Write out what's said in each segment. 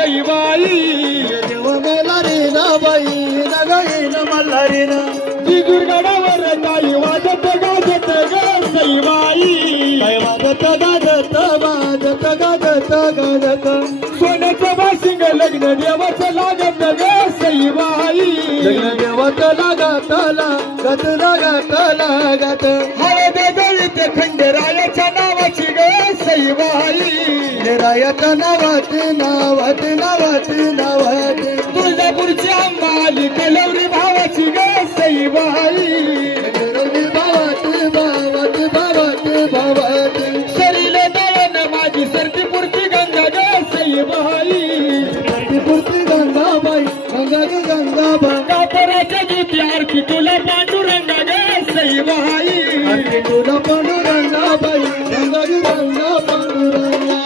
सईबाई देव मल्हारी ना बाई नगईन मल्हारी ना जिजूरगडावर ताई वाजत गाजत ग सईबाई वाजत गाजत वाजत गाजत गाजत सोन्याचं बाशिंग लग्न देवाचं लागत ग सईबाई लग्न देवात लागत लागत लागत लागत हळद दळीत खंडेरायाच्या नावाची ग सईबाई रायाच्या नावात नावात नावात नावात तुळजापूरची अंबाली कलवरी भावाची ग सईबाई भावात भावात भावात भावात शरीले दळण माझी सर्दी पुरती गंगा ग सईबाई पुरती गंगाबाई गंगाबाई कापराच्या गीती आरती तुला पांडुरंगा ग सईबाई तुला पांडुरंगाबाई गंगा पांडुरंगा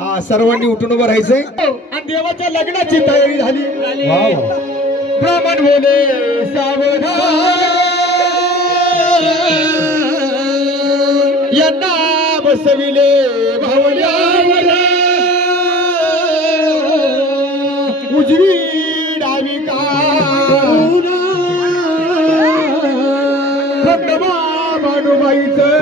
हा सर्वांनी उठून उभं राहायचंय आणि देवाच्या लग्नाची तयारी झाली ब्राह्मण बोले सावधान यांना बसविले भावल्यावर उजवी डावी का खंडोबा बानुबाईचं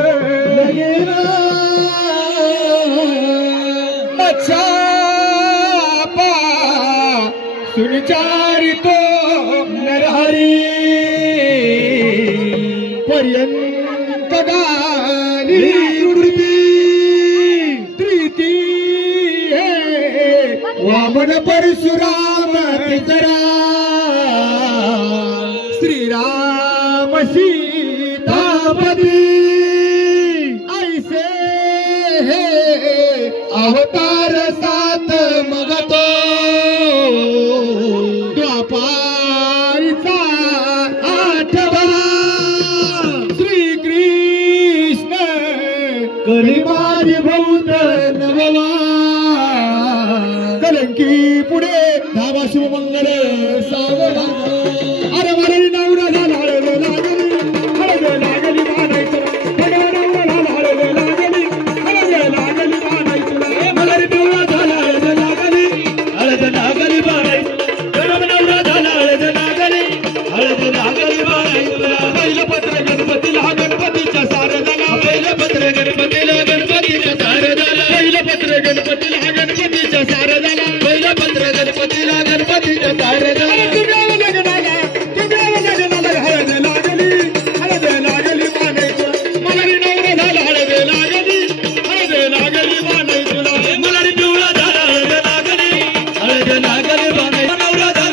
छापा सुनिचारितो नरहरी पर्यंत गाली प्रीती वामन परशुराम जरा श्रीराम सीतापती ऐसे अवतार सात मगतो द्वापारीचा आठवा श्रीकृष्ण कलिमारी भूत नववा कलंकी पुढे धावा शुभमंगल सावधान अरे मराठी नवरा झाला हळद लागली हळद लागली मानायचं नवरा